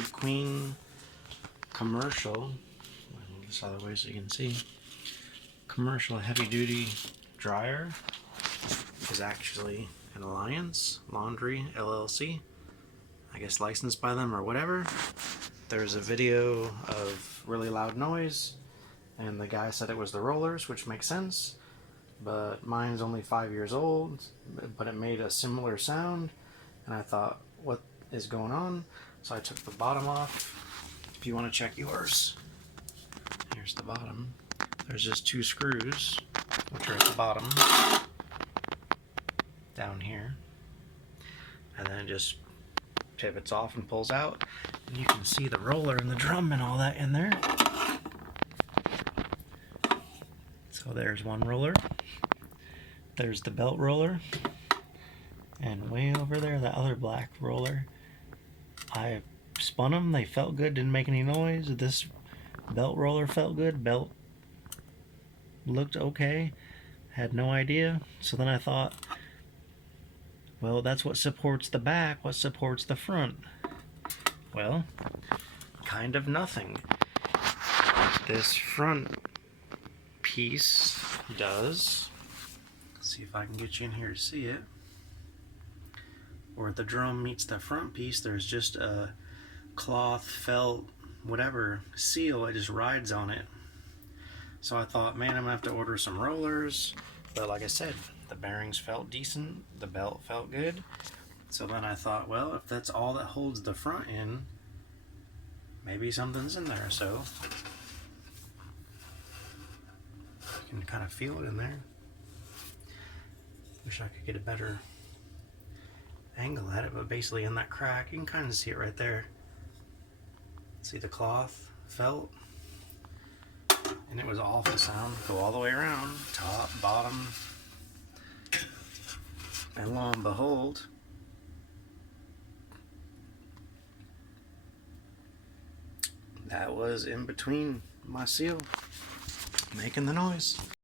Tube Queen commercial. I'll move this other way so you can see. Commercial heavy duty dryer is actually an Alliance Laundry LLC. I guess licensed by them or whatever. There's a video of really loud noise, and the guy said it was the rollers, which makes sense. But mine's only 5 years old, but it made a similar sound, and I thought, what is going on? So I took the bottom off. If you want to check yours, here's the bottom. There's just 2 screws, which are at the bottom, down here, and then it just pivots off and pulls out, and you can see the roller and the drum and all that in there. So there's one roller, there's the belt roller, and way over there the other black roller. I spun them, they felt good, didn't make any noise. This belt roller felt good, belt looked okay, had no idea. So then I thought, well, that's what supports the back, what supports the front? Well, kind of nothing. This front piece does. Let's see if I can get you in here to see it. Where the drum meets the front piece, there's just a cloth, felt, whatever seal, it just rides on it. So I thought, man, I'm gonna have to order some rollers. But like I said, the bearings felt decent, the belt felt good. So then I thought, well, if that's all that holds the front in, maybe something's in there. So you can kind of feel it in there. Wish I could get a better angle at it, but basically in that crack, you can kind of see it right there. See the cloth, felt, and it was awful sound. Go all the way around, top, bottom, and lo and behold, that was in between my seal, making the noise.